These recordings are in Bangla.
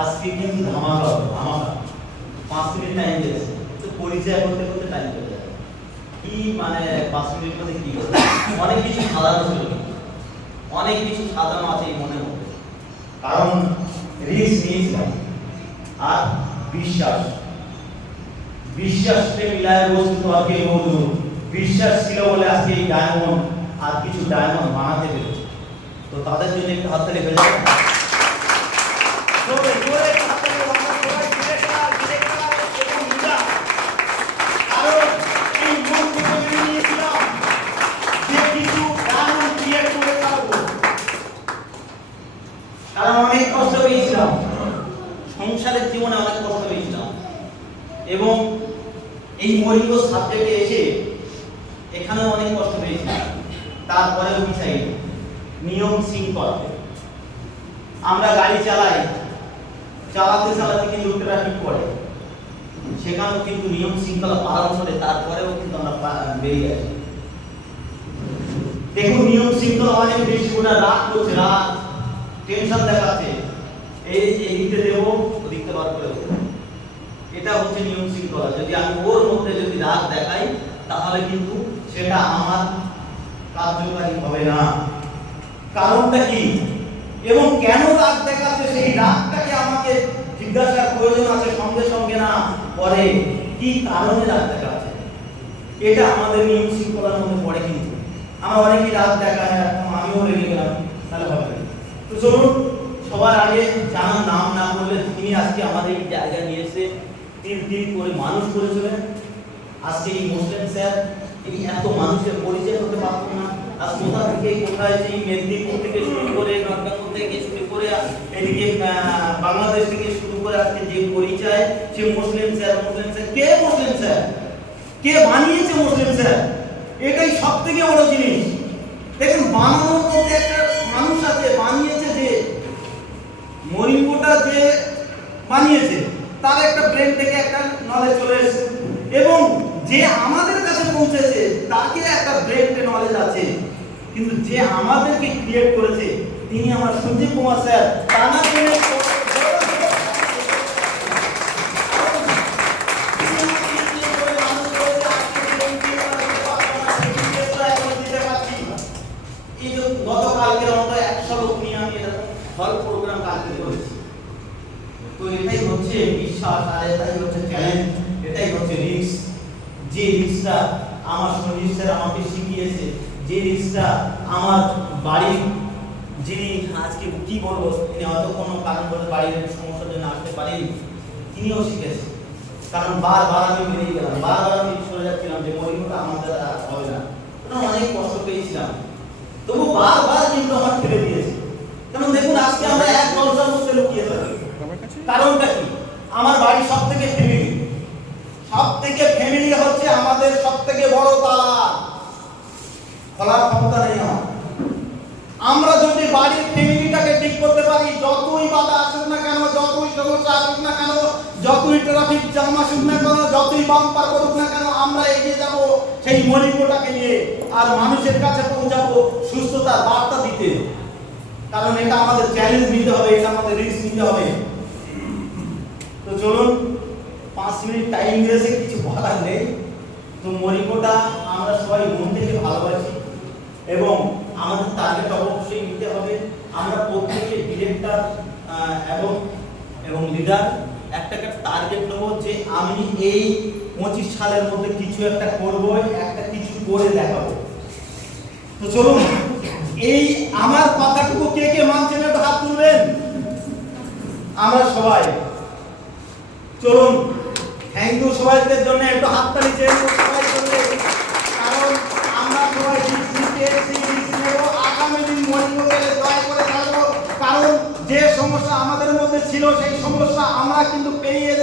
আজকে কিন্তু ধামাকা হবে, ধামাকা 5 মিনিট টাইম দিয়েছে তো পরিচয় করতে করতে টাইম চলে যাবে। কি মানে 5 মিনিট মধ্যে কি করবে? অনেক কিছু সাজানো ছিল, অনেক কিছু সাজানো আছে এই মনের মধ্যে, কারণ রিস্ক নিয়েছিলাম আর বিশ্বাস, বিশ্বাসকে মিলায় বস্তু আগে বন্ধু বিশ্বাস ছিল বলে আজকে এই ডায়মন্ড আর কিছু ডায়মন্ড বানাতে পেরেছে। তো তাদের জন্য একটু হাততালি হয়ে যাবে। কারণ অনেক কষ্ট পেয়েছিলাম, সংসারের জীবনে অনেক কষ্ট পেয়েছিলাম, এবং এই মরিঙ্গ সাবজেক্টে এসে এখানে অনেক কষ্ট পেয়েছিলাম। তারপরেও বিচাই নিয়ম শৃঙ্খলা। আমরা গাড়ি চালাই, চালাতে চালাতে কিন্তু ট্রাফিক পড়ে, সেখানেও কিন্তু নিয়ম শৃঙ্খলা পালন করে তারপরেও কিন্তু আমরা বেরিয়ে আসি। দেখুন নিয়ম শৃঙ্খলা অনেক বেশি, ওটা রাগ করছে, রাগ টেনশন দেখাচ্ছে, এই লিখতে দেবো লিখতে বার করে দেবো, এটা হচ্ছে নিয়ম শৃঙ্খলা। যদি আমি ওর মধ্যে যদি রাগ দেখাই তাহলে কিন্তু সেটা আমার কার্যকারী হবে না। কারণটা কি এবং কেন রাগ দেখাচ্ছে সেই রাগটাকে আমাকে জিজ্ঞাসার প্রয়োজন আছে, সঙ্গে সঙ্গে না পরে কি কারণে রাগ দেখাচ্ছে, এটা আমাদের নিয়ম শৃঙ্খলার মধ্যে পড়ে। কিন্তু আমরা অনেকেই রাগ দেখায়, আমিও রেগে গেলাম, তাহলে হবে। তো চলুন সবার আগে যার নাম না বললে তিনি আজকে আমাদের এই জায়গা নিয়ে এসে তিল করে মানুষ করেছিলেন। আজকে এই মুসলিম স্যার তিনি এত মানুষের পরিচয় করতে পারতেন না। আজ কোথা থেকে কোথায় সেই মেদিনীপুর থেকে শুরু করে নটগাঁও থেকে শুরু করে এদিকে বাংলাদেশ থেকে শুরু করে আজকে যে পরিচয়, সে মুসলিম স্যার। মুসলিম স্যার কে? মুসলিম স্যার কে বানিয়েছে? মুসলিম স্যার, এটাই সব থেকে বড় জিনিস। দেখুন বানানোর মধ্যে একটা মানুষ আছে, বানিয়েছে যে মরিঙ্গোটা যে বানিয়েছে তার একটা ব্রেন থেকে একটা নলেজ চলে এসেছে, এবং যে আমাদের কাছে পৌঁছেছে তাকে একটা ব্রেন নলেজ আছে, কিন্তু যে আমাদেরকে ক্রিয়েট করেছে তিনি আমার সঞ্জীব কুমার স্যার। তার জন্য এই যে গতকালকের মতো 100 লোক নিয়ে আমি এরকম হল প্রোগ্রাম কালকে করেছি। তো এটাই হচ্ছে বিশ্বাস, আর এটাই হচ্ছে চ্যালেঞ্জ, এটাই হচ্ছে রিস্ক। যে রিস্কটা আমার সঞ্জীব স্যার আমাকে শিখিয়েছে, যে রিস্কটা আমার বাড়ির যিনি আজকে কি বলবো তিনি হয়তো কোনো কারণবশত বাড়ির সমস্যার জন্য আসতে পারেনি, তিনিও শিখেছে। কারণ বারবার আমি বেরিয়ে গেলাম, বারবার আমি সরে যাচ্ছিলাম যে মরিঙ্গোটা আমার দ্বারা হবে না, অনেক কষ্ট পেয়েছিলাম, তবু বারবার কিন্তু আমার ফেলে দিয়েছে। কারণ দেখুন আজকে আমরা এক দলটার মধ্যে লুকিয়ে থাকি। কারণটা কি? আমার বাড়ি সব থেকে ফ্যামিলি হচ্ছে আমাদের সব থেকে বড় তালা, খোলার ক্ষমতা নেই আমার। আমরা যদি বাড়ির ফ্যামিলিটাকে ঠিক করতে পারি, যতই বাধা আসুক না কেন, যতই সমস্যা আসুক না কেন, যতই ট্রাফিক জ্যাম আসুক না কেন, যতই বাম্পার করুক না কেন, আমরা এগিয়ে যাব সেই মরিঙ্গোটাকে নিয়ে, আর মানুষের কাছে পৌঁছাবো সুস্থতার বার্তা দিতে। কারণ এটা আমাদের চ্যালেঞ্জ নিতে হবে, এটা আমাদের রিস্ক নিতে হবে। তো চলুন 5 মিনিট টাইম দিয়েছে, কিছু বলার নেই। তো মরিঙ্গোটা আমরা সবাই মন থেকে ভালোবাসি, এবং আমাদের টার্গেট অবশ্যই নিতে হবে। আমরা প্রত্যেকে ডিরেক্টর এবং লিডার একটা টার্গেট নেব যে আমি এই 25 সালের মধ্যে কিছু একটা করব, একটা কিছু করে দেখাবো। তো চলুন এই আমার কথাটুকু কে কে মানছেন একটু হাত তুলবেন। আমরা সবাই চলুন, থ্যাংক ইউ সবাইদের জন্য, একটু হাততালি চাই সবাই জন্য। কারণ আমরা সবাই আগামী দিন মরিঙ্গোকে জয় করে থাকবো। কারণ যে সমস্যা আমাদের মধ্যে ছিল সেই সমস্যা আমরা কিন্তু পেরিয়ে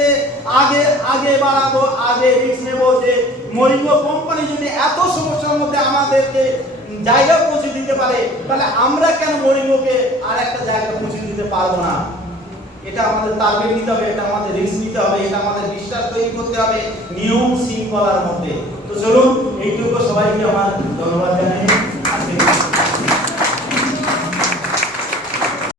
আগে বাড়াবো, আগে রিস্ক নেব। যে মরিঙ্গো কোম্পানি যদি এত সমস্যার মধ্যে আমাদেরকে জায়গা পৌঁছে দিতে পারে, তাহলে আমরা কেন মরিঙ্গোকে আর একটা জায়গা পৌঁছে দিতে পারবো না? এটা আমাদের টার্গেট নিতে হবে, এটা আমাদের রিস্ক নিতে হবে, এটা আমাদের বিশ্বাস তৈরি করতে হবে নিয়ম শৃঙ্খলার মধ্যে। তো চলুন এইটুকু সবাইকে আমার ধন্যবাদ জানাই।